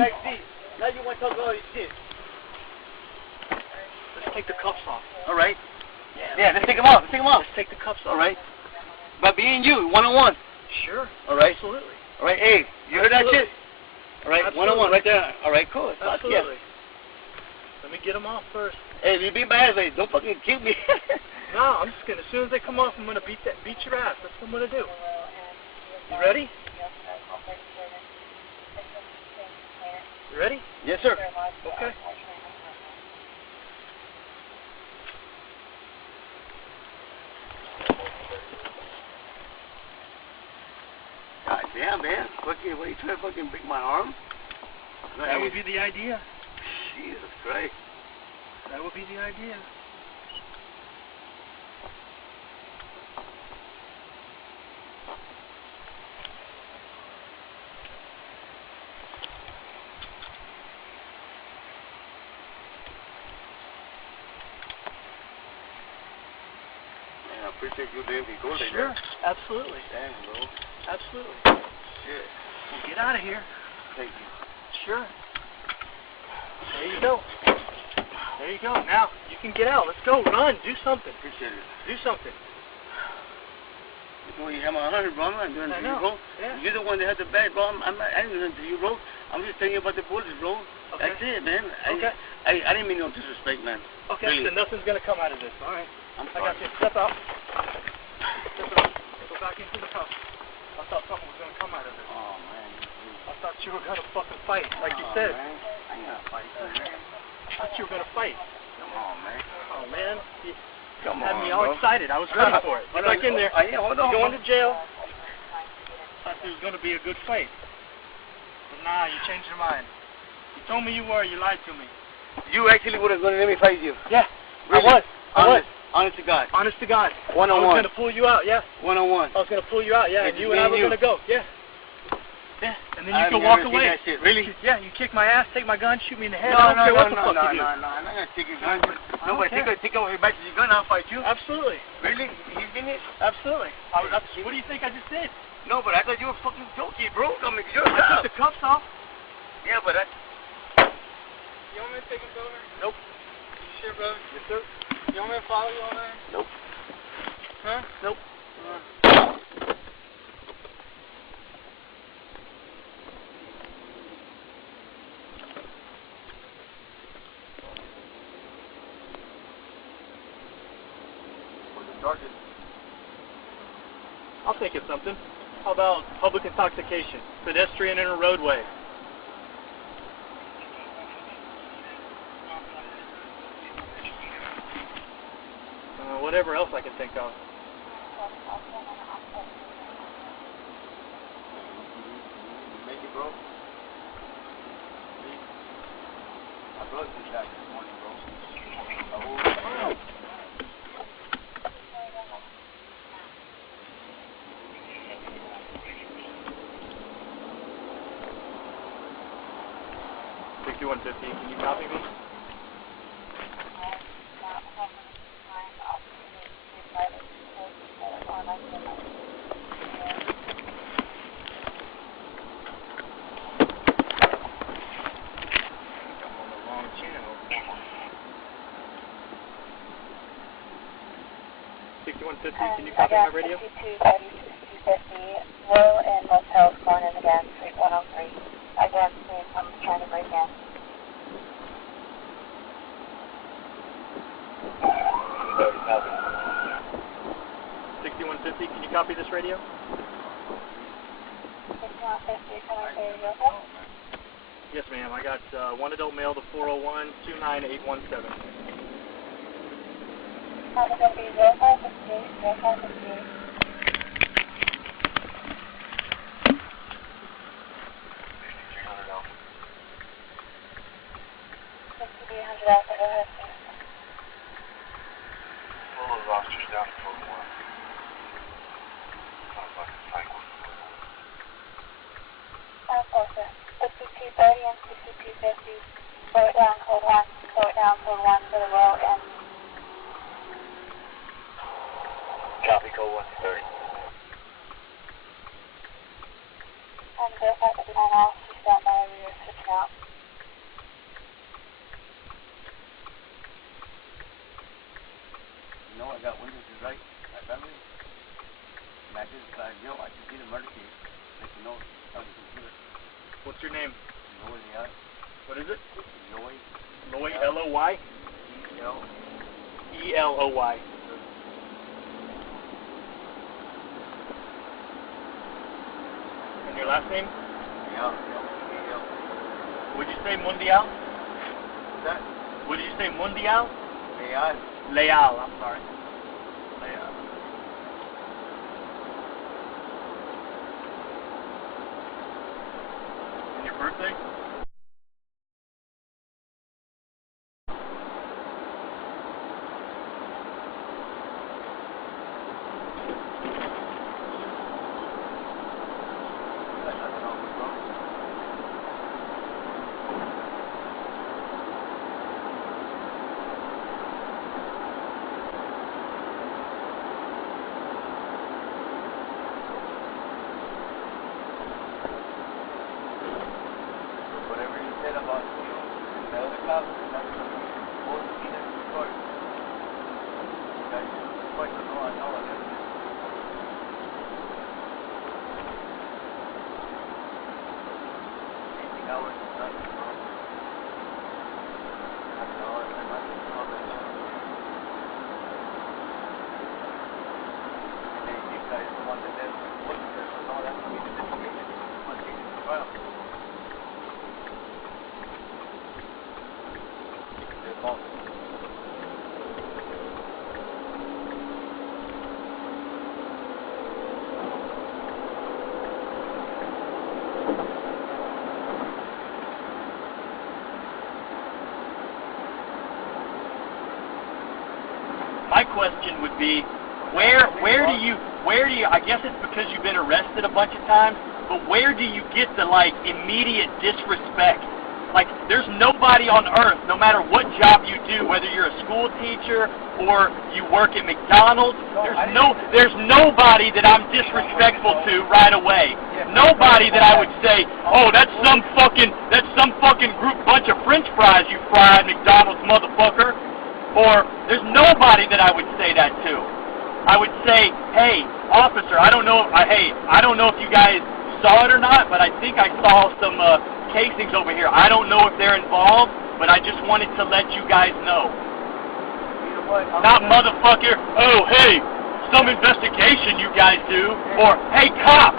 back seat. Now you want to talk all this shit. Let's take the cuffs off. All right. Yeah, let's take them off. Let's take them off. Let's take the cuffs off. All right. But me and you, one-on-one. Sure. All right. Absolutely. All right. Hey, you heard that shit? All right. Absolutely. One-on-one right there. All right. Cool. Absolutely. Let me get them off first. Hey, if you beat my ass, like, don't fucking kill me. No, I'm just gonna. As soon as they come off, I'm gonna beat your ass. That's what I'm gonna do. You ready? You ready? Yes, sir. Okay. God damn, man. Fucking, what, you trying to fucking break my arm? That would be the idea. Jesus Christ. That would be the idea. Man, I appreciate you letting me go there. Sure. Absolutely. Damn, bro. Absolutely. Shit. Well, get out of here. Thank you. Sure. There you go. There you go. Now, you can get out. Let's go. Run. Do something. Appreciate it. Do something. Well, you have my 100, bro. I'm not doing it to you, bro. Yeah. You're the one that had the bag, bro. I didn't do nothing to you, bro. I'm just telling you about the bullets, bro. Okay. That's it, man. Okay. I didn't mean no disrespect, man. Okay, Really. so nothing's going to come out of this. All right. I'm I sorry. got you. Step out. Step out. Go back into the cuffs. I thought something was going to come out of this. Oh, man. I thought you were going to fucking fight, like you said. Man. I ain't gonna fight you, man. I thought you were going to fight. Come on, man. Oh, man. You Come had on, me all bro. excited. I was ready for it. Get back in there. Yeah, hold on. You're going to jail. Thought there was going to be a good fight. But nah, you changed your mind. You told me you were. You lied to me. You actually would have going to let me fight you. Yeah, Really? I was. Honest to God. Honest to God. One-on-one. I was going to pull you out, yeah. One-on-one. I was going to pull you out, yeah. Yeah, And you me and I and were you. going to go, yeah. Yeah, and then you I've could walk never seen away. that shit. Really? Yeah, you kick my ass, take my gun, shoot me in the head. No, I don't care what the no, fuck you do. I'm not going to take your gun. I don't Nobody care. take over your back to your gun, I'll fight you. Absolutely. Really? You finished? Absolutely. What do you think I just did? No, but I thought you were fucking joking, bro. I mean, you're I took the cuffs off. Yeah, but You want me to take him over? Nope. You sure, brother? Yes, sir. You want me to follow you on there? Nope. Huh? Nope. I'll think of something. How about public intoxication, pedestrian in a roadway? Whatever else I can think of. Make it, bro. My brother just died this morning, bro. $61.50. Can you copy me? Can you copy my radio? 5250, Royal and Motels calling in again, Suite 103. Again, I'm trying to break in. $61.50, can you copy this radio? 6150, can I say your call? Yes, ma'am. I got one adult male to 401-29817. It's going to be 0558, 0558. 6300 Alpha, go ahead, sir. All those officers down at 41. Sounds like a cycle. Closer. 5230 and 6250. Slow it down, code 1. Slow it down, code 1 for the row and Copy, code 130. verify that the non-officer stand by rear switch out. You know, I got witnesses right. My family. And I just see the murder case. Let you know how the computer. What's your name? Eloy Leal. What is it? Eloy. Eloy, L-O-Y? E-L. E-L-O-Y. And your last name? Leal. L-E-A-L. Would you say Mundial? What's that? What did you say, Mundial? Leal. Leal, I'm sorry. Leal. And your birthday? Whatever you said about you and the other cops, that's supposed to be in the court. You guys quite don't know, I know it. Hours is nothing, bro. After all that time, I just saw that shit. And then you guys the one that did what's this and all that, we did investigation. Let's take it to trial. Their fault. My question would be, where do you, I guess it's because you've been arrested a bunch of times, but where do you get the, like, immediate disrespect? Like, there's nobody on earth, no matter what job you do, whether you're a school teacher or you work at McDonald's, there's nobody that I'm disrespectful to right away. Nobody that I would say, oh, that's some fucking bunch of French fries you fry at McDonald's, motherfucker. Or there's nobody that I would say that to. I would say, hey, officer, I don't know if you guys saw it or not, but I think I saw some casings over here. I don't know if they're involved, but I just wanted to let you guys know. You know what? Not motherfucker, oh, hey, some investigation you guys do, or, hey, cop,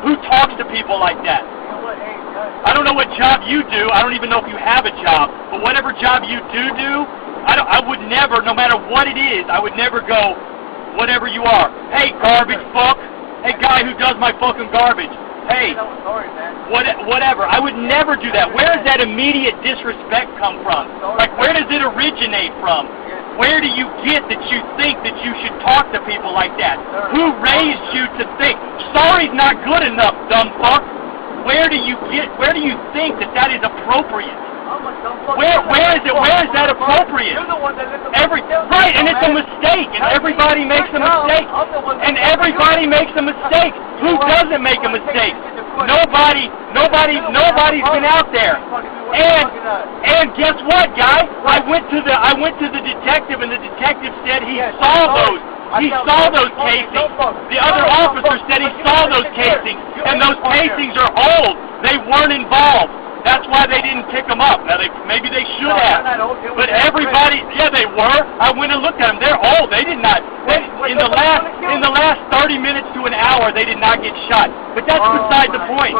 who talks to people like that? You know what? Hey, I don't know what job you do. I don't even know if you have a job, but whatever job you do, I would never, no matter what it is, I would never go, whatever you are. Hey, garbage fuck. Hey, guy who does my fucking garbage. Hey, whatever. I would never do that. Where does that immediate disrespect come from? Like, where does it originate from? Where do you get that you think that you should talk to people like that? Who raised you to think? Sorry's not good enough, dumb fuck. Where do you think that is appropriate? Where is that appropriate? Right, and it's a mistake, and everybody makes a mistake. And everybody makes a mistake. Who doesn't make a mistake? Nobody's been out there. And guess what, guy? I went to the detective, and the detective said he saw those casings. The other officer said he saw those casings, and those casings are old. They weren't involved. That's why they didn't pick them up. Now, maybe they should have. But everybody, yeah, they were. I went and looked at them. They're old. They did not. In the last 30 minutes to an hour, they did not get shot. But that's beside the point.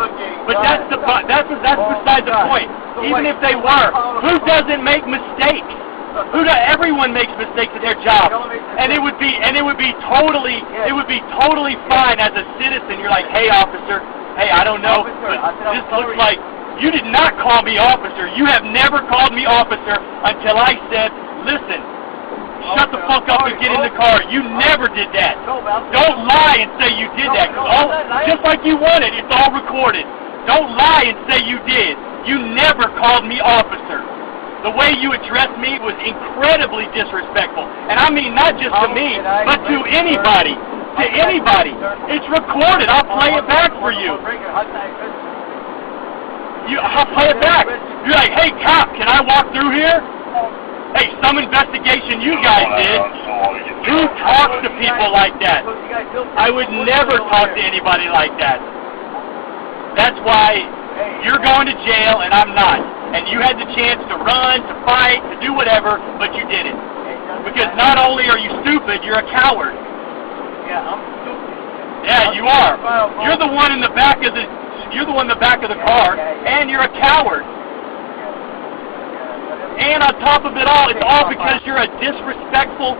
But that's beside the point. Even if they were, who doesn't make mistakes? Everyone makes mistakes at their job, and it would be totally fine as a citizen. You're like, hey, officer, hey, I don't know, but this looks like. You did not call me officer. You have never called me officer until I said, listen, shut the fuck up and get in the car. You never did that. Don't lie and say you did that. Just like you wanted, it's all recorded. Don't lie and say you did. You never called me officer. The way you addressed me was incredibly disrespectful. And I mean not just to me, but to anybody. To anybody. It's recorded. I'll play it back for you. I'll play it back. You're like, hey, cop, can I walk through here? Hey, some investigation you guys did. Who talks to people like that? I would never talk to anybody like that. That's why you're going to jail and I'm not. And you had the chance to run, to fight, to do whatever, but you didn't. Because not only are you stupid, you're a coward. Yeah, I'm stupid. Yeah, you are. You're the one in the back of the car, and you're a coward. And on top of it all, it's all because you're a disrespectful,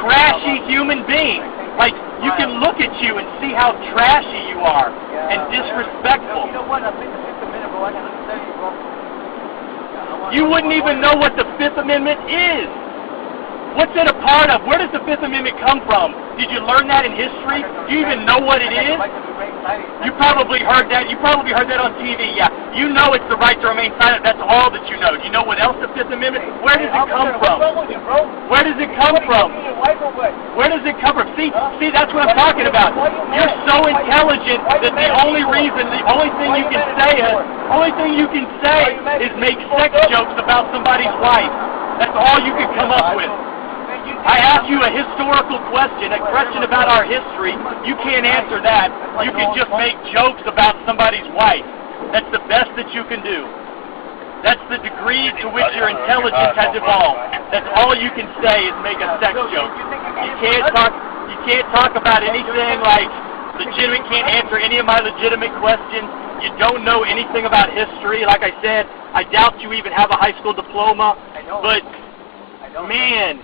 trashy human being. Like, you can look at you and see how trashy you are and disrespectful. You know what? I think the Fifth Amendment, bro. I can tell you, bro. You wouldn't even know what the Fifth Amendment is. What's it a part of? Where does the Fifth Amendment come from? Did you learn that in history? Do you even know what it is? You probably heard that. You probably heard that on TV. Yeah, you know it's the right to remain silent. That's all that you know. Do you know what else the Fifth Amendment? Where does it come from? Where does it come from? Where does it come from? See, that's what I'm talking about. You're so intelligent that the only thing you can say is make sex jokes about somebody's wife. That's all you can come up with. I asked you a historical question, a question about our history. You can't answer that. You can just make jokes about somebody's wife. That's the best that you can do. That's the degree to which your intelligence has evolved. That's all you can say is make a sex joke. You can't talk about anything like legitimate, can't answer any of my legitimate questions. You don't know anything about history. Like I said, I doubt you even have a high school diploma. But, man,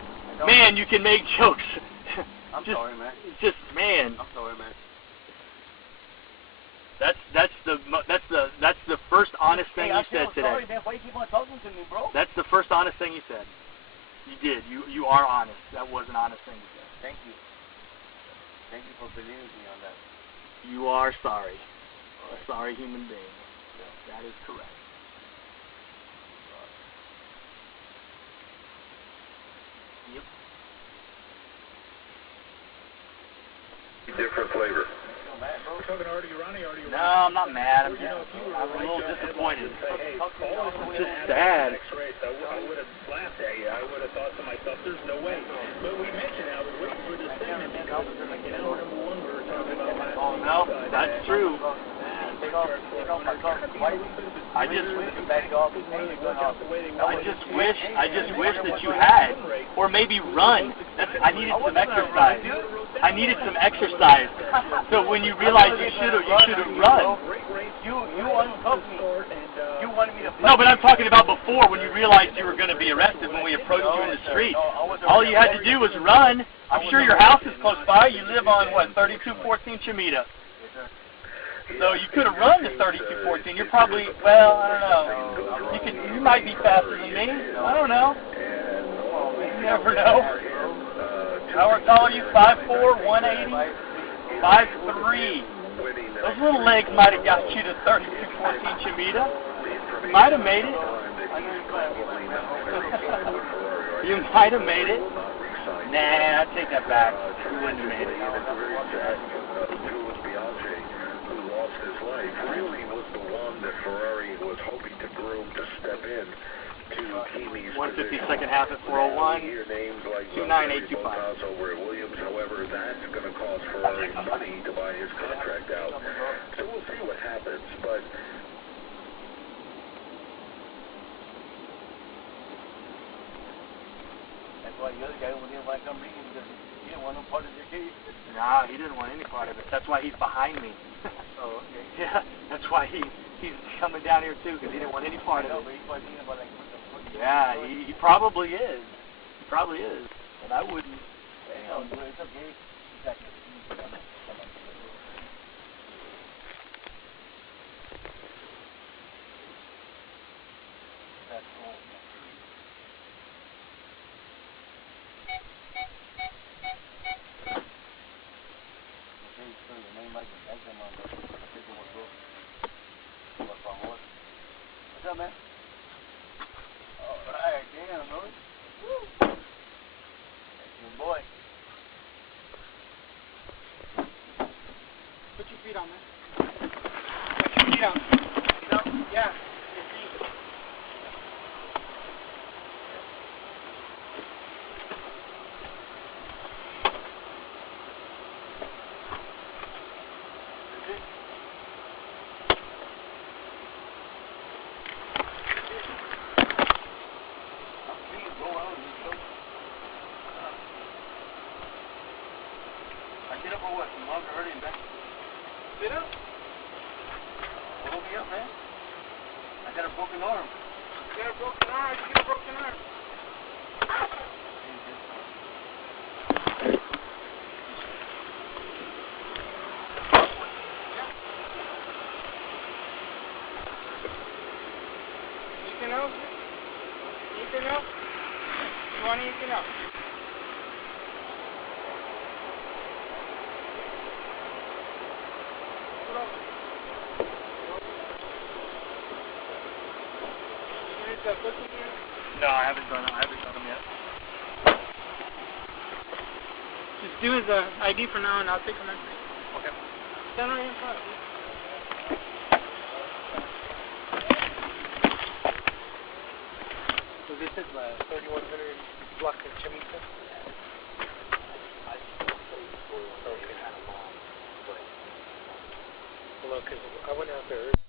you can make jokes. I'm sorry, man. Just, man. I'm sorry, man. That's the first honest thing you said today. Sorry, man. Why you keep on talking to me, bro? That's the first honest thing you said. You did. You are honest. That was an honest thing you said. Thank you. Thank you for believing me on that. You are sorry. A sorry human being. That is correct. Yep. Different flavor. No, I'm not mad. I'm a little disappointed. It's just sad. I would have laughed at you. I would have thought to myself, there's no way. But we mentioned I was waiting for this thing, and then number one, we were talking about last week. No, that's true. Take off my cuffs. I just wish that you had, or maybe run. I needed some exercise. I needed some exercise. So when you realize you should have run. You uncuffed me. You wanted me to. No, but I'm talking about before when you realized you were going to be arrested when we approached you in the street. All you had to do was run. I'm sure your house is close by. You live on what, 3214 Chimita. So you could have run to 3214. You're probably, well, I don't know. You might be faster than me. I don't know. You never know. How tall are you? 5'4", 180? 5'3". Those little legs might have got you to 3214 Chimita. You might have made it. You might have made it. Nah, I take that back. You wouldn't have made it. Really was the one that Ferrari was hoping to groom to step in to Kiwi's 150 second half at 401. 29825. Over at Williams, however, that's going to cost Ferrari money to buy his contract out. So we'll see what happens, but That's why the other guy didn't want to come reading because he didn't want no part of the case. Nah, he didn't want any part of it. That's why he's behind me. Oh, okay. Yeah, that's why he's coming down here too, because he didn't want any part of it. Yeah, he probably is. He probably is. But I wouldn't. Damn, dude, it's okay. That's all. What's up, man? Alright, damn, Louis. Woo! That's your boy. Put your feet on, man. Put your feet on. You know? Yeah. longer hurting, man. Sit up. Hold me up, man. I got a broken arm. You got a broken arm. You got a broken arm. Anything else? Anything else? You want anything else? What else? You need that book again? No, I haven't done them yet. Just do his ID for now and I'll take him in. Okay. Stand right in front. So this is 3100 block in Chemita. Well, because I went out there.